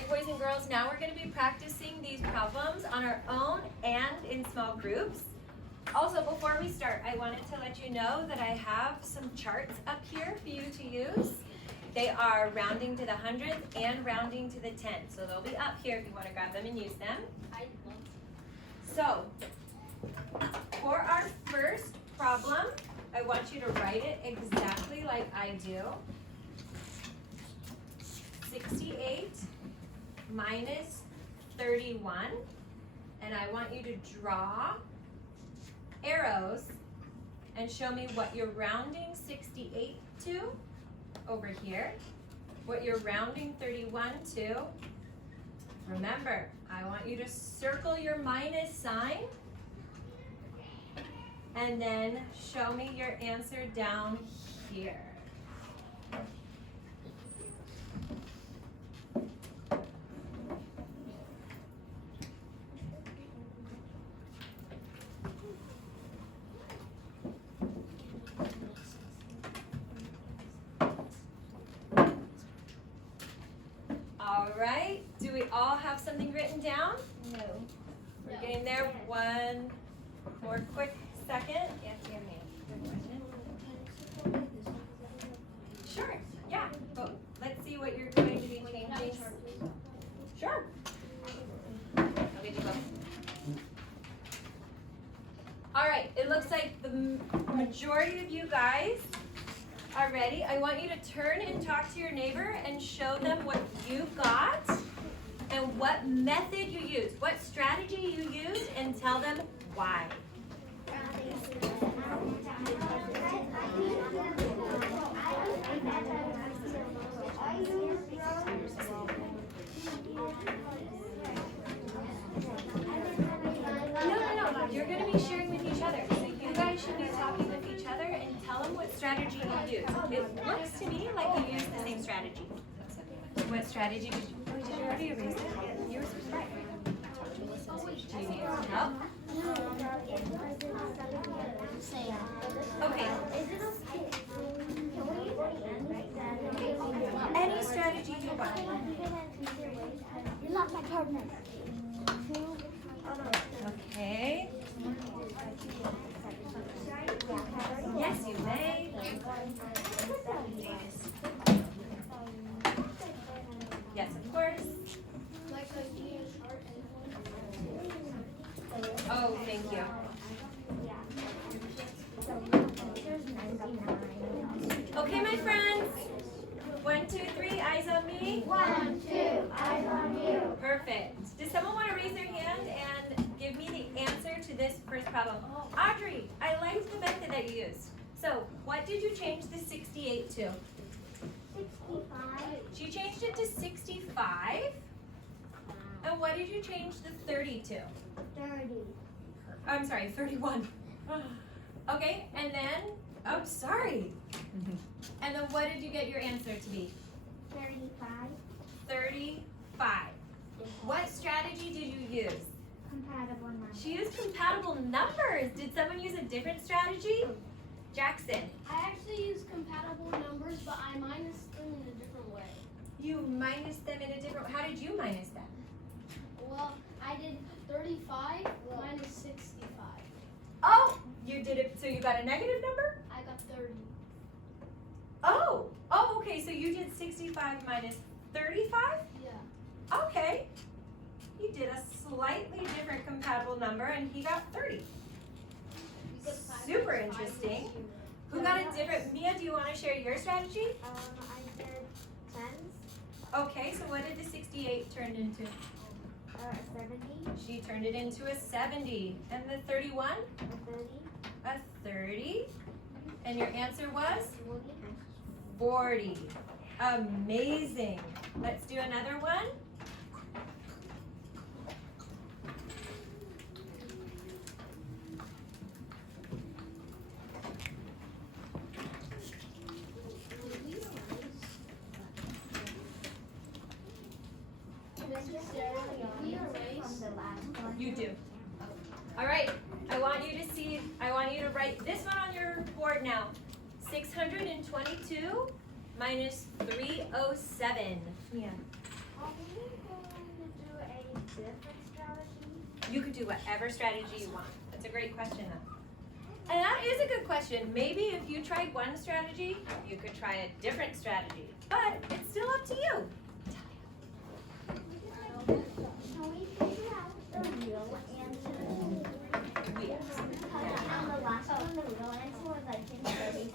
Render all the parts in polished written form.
right, boys and girls, now we're going to be practicing these problems on our own and in small groups. Also, before we start, I wanted to let you know that I have some charts up here for you to use. They are rounding to the hundredth and rounding to the tenth. So they'll be up here if you want to grab them and use them. So, for our first problem, I want you to write it exactly like I do. 68 minus 31. And I want you to draw arrows and show me what you're rounding 68 to over here, what you're rounding 31 to. Remember, I want you to circle your minus sign and then show me your answer down here. All right, do we all have something written down? No. We're getting there. One more quick second. Yes, you have me. Good question. Sure, yeah, but let's see what you're going to be changing. Sure. Okay, go. All right, it looks like the majority of you guys are ready. I want you to turn and talk to your neighbor and show them what you got and what method you used, what strategy you used, and tell them why. No. You're going to be sharing with each other. So you guys should be talking with each other and tell them what strategy you used. It looks to me like you used the same strategy. What strategy did you? Oh, did you already erase it? You were supposed to write. Do you need some help? Okay. Any strategy you want. You're not my partner. Okay. Yes, you may. Yes, of course. Oh, thank you. Okay, my friends. 1, 2, 3, eyes on me. 1, 2, eyes on you. Perfect. Does someone want to raise their hand and give me the answer to this first problem? Audrey, I liked the method that you used. So, what did you change the 68 to? 65. She changed it to 65. And what did you change the 30 to? 30. I'm sorry, 31. Okay, and then, oh, sorry. And then what did you get your answer to be? 35. 35. What strategy did you use? Compatible numbers. She used compatible numbers. Did someone use a different strategy? Jackson. I actually use compatible numbers, but I minus them in a different way. You minus them in a different way. How did you minus them? Well, I did 35 minus 65. Oh, you did it, so you got a negative number? I got 30. Oh, okay, so you did 65 minus 35? Yeah. Okay. He did a slightly different compatible number and he got 30. Because 5 Super minus 5 is interesting. 0. Who got a different, Mia, do you want to share your strategy? I did tens. Okay, so what did the 68 turn into? 70. She turned it into a 70. And the 31? 30. A 30. And your answer was? 40. 40. Amazing. Let's do another one. We erase. You do. All right. I want you to write this one on your board now. 622 minus 307. Yeah. different strategy? You could do whatever strategy you want. That's a great question though. And that is a good question. Maybe if you tried one strategy, you could try a different strategy. But it's still up to you. Can we figure out the real answer? Yes. Because on the last one, the real answer was I think 37.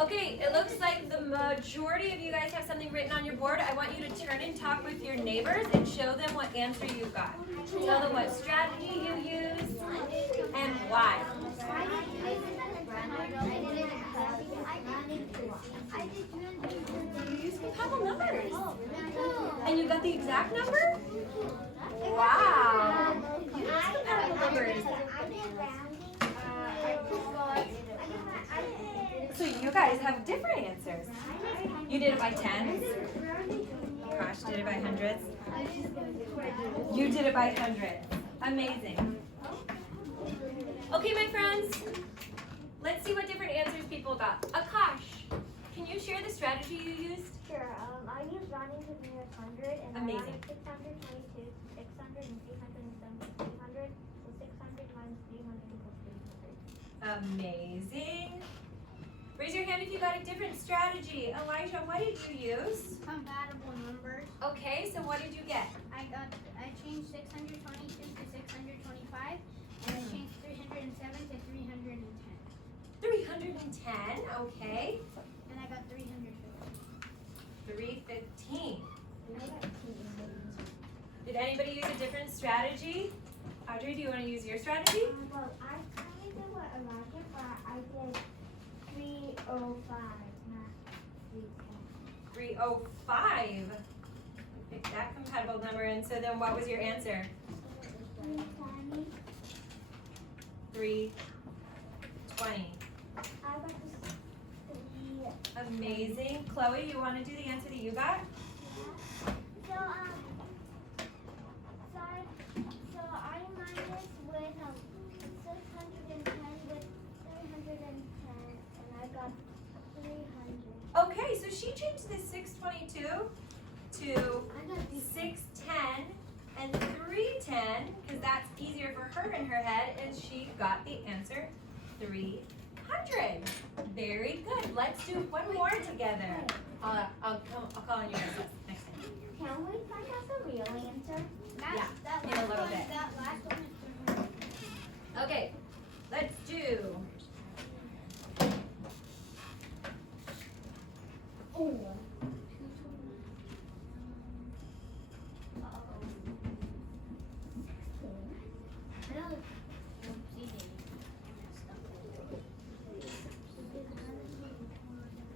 Okay, it looks like the majority of you guys have something written on your board. I want you to turn and talk with your neighbors and show them what answer you got. Tell them what strategy you used and why. You used a couple numbers. And you got the exact number? Wow. You used a couple numbers. So you guys have different answers. You did it by tens? Crash did it by hundreds? You did it by hundreds. Amazing. Okay, my friends. Let's see what different answers people got. Akash, can you share the strategy you used? Sure. I used rounding to the nearest 100, and Amazing. I rounded 622, 600, and 307, 300. So 600 minus 300 equals 300. Amazing. Raise your hand if you got a different strategy. Elijah, what did you use? Compatible numbers. Okay, so what did you get? I changed 622 to 625, and I changed 307 to 310, 310, okay. and I got 350. 315. Did anybody use a different strategy? Audrey, do you want to use your strategy? Well, I kind of did what Elijah, but I did 305, not 310. 305. Pick that compatible number, and so then what was your answer? 320. 320. I got this 3. Amazing. Chloe, you want to do the answer that you got? So, so I minus with 610 with 310, and I got 300. Okay, so she changed the 622 to 610 and 310 because that's easier for her in her head, and she got the answer 300. Very good. Let's do one more together. I'll call on you guys next time. Can we find out the real answer? Yeah, That in a last little one, bit. That last one is 300. Okay, let's do. Oh.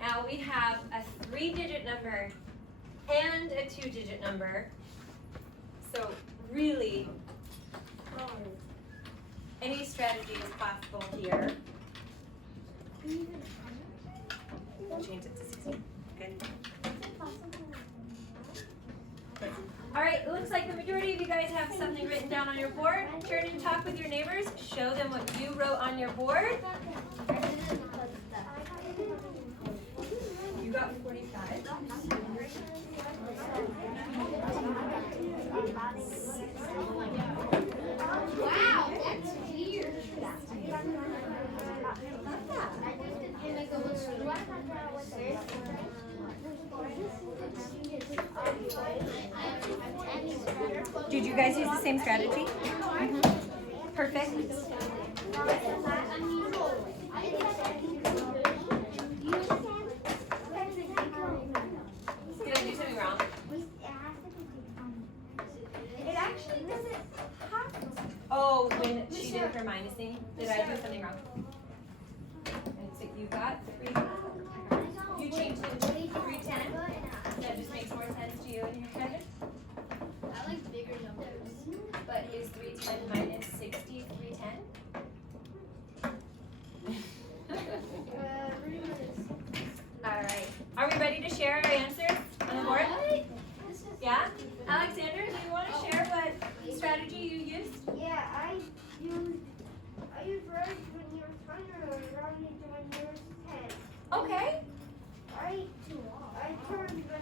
Now we have a 3-digit number and a 2-digit number. So really, any strategy is possible here. We'll change it to 16. Good. All right, it looks like the majority of you guys have something written down on your board. Turn and talk with your neighbors. Show them what you wrote on your board. You got 45. Wow, that's weird. And I go, what's Did you guys use the same strategy? Perfect. Did I do something wrong? It actually doesn't have to. Oh, when she did her minusing, did I do something wrong? And so you got 3. You changed it to 310. That just makes more sense to you in your head. I like bigger numbers. But is 310 minus 60 310? All right. Are we ready to share our answers on the board? Yeah? Alexander, do you want to share what strategy you used? Yeah, I used rounding to the nearest 100 or rounding to the nearest 10. Okay. I turned the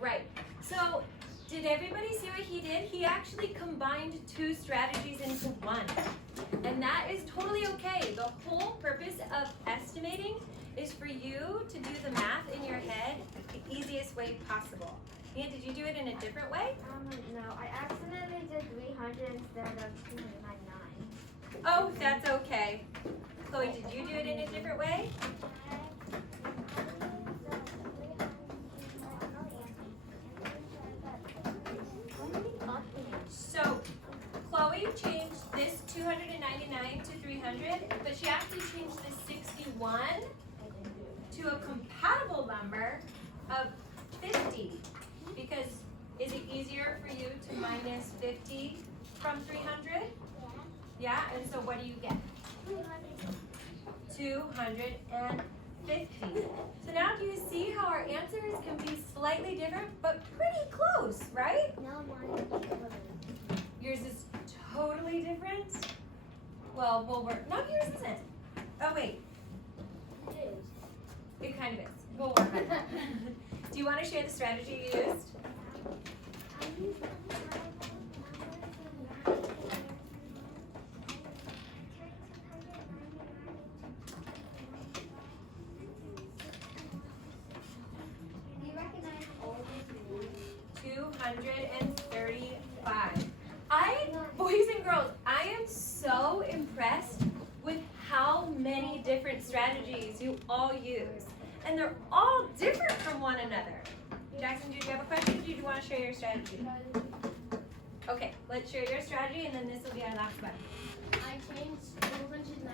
Right. So, did everybody see what he did? He actually combined two strategies into one. And that is totally okay. The whole purpose of estimating is for you to do the math in your head the easiest way possible. Mia, did you do it in a different way? No, I accidentally did 300 instead of 299. Oh, that's okay. Chloe, did you do it in a different way? So, Chloe changed this 299 to 300, but she actually changed this 61 to a compatible number of 50. Because is it easier for you to minus 50 from 300? Yeah, and so what do you get? 250. So now do you see how our answers can be slightly different, but pretty close, right? No, mine is close. Yours is totally different? Well, we'll work. No, yours isn't. Oh, wait. It is. It kind of is. We'll work on it. Do you want to share the strategy you used? I used Do you recognize all these? 235. Boys and girls, I am so impressed with how many different strategies you all use. And they're all different from one another. Jackson, do you have a question? Do you want to share your strategy? Okay, let's share your strategy and then this will be our last one. I changed 499